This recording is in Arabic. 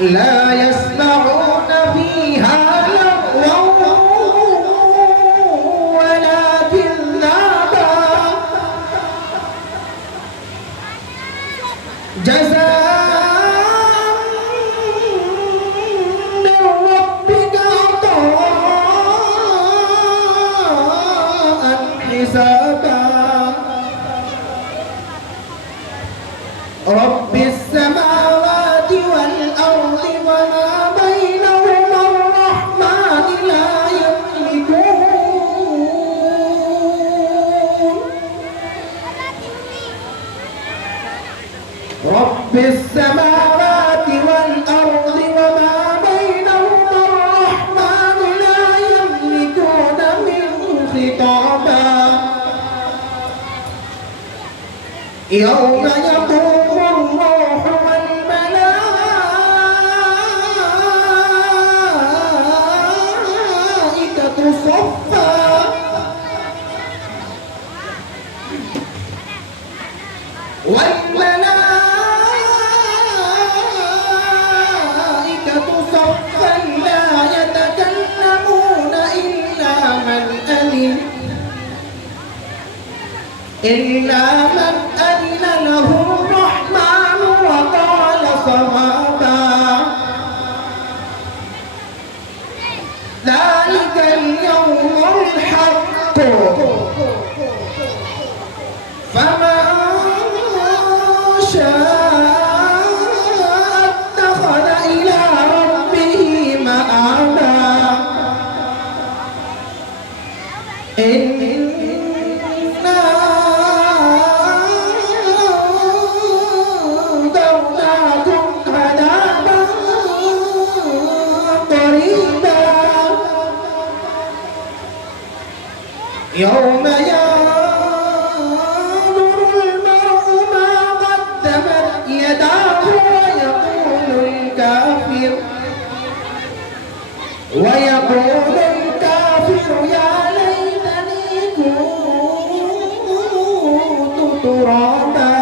لا يسمعون فيها لغوا ولا كذابا جزاء من ربك عطاء حسابا رب السماوات والأرض وما بينهما الرحمن لا يملكون رب السماوات والأرض وما بينهما الرحمن لا يملكون منه خطابا يوم يقوم الروح والملائكة صفا والملائكة صفا لا يتكلمون إلا من أذن له الرحمن وقال صوابا ذلك اليوم الحق فمن شاء اتخذ إلى ربه مآبا يوم ينظر المرء ما قدمت يداه ويقول الكافر يا ليتني كنت ترابا.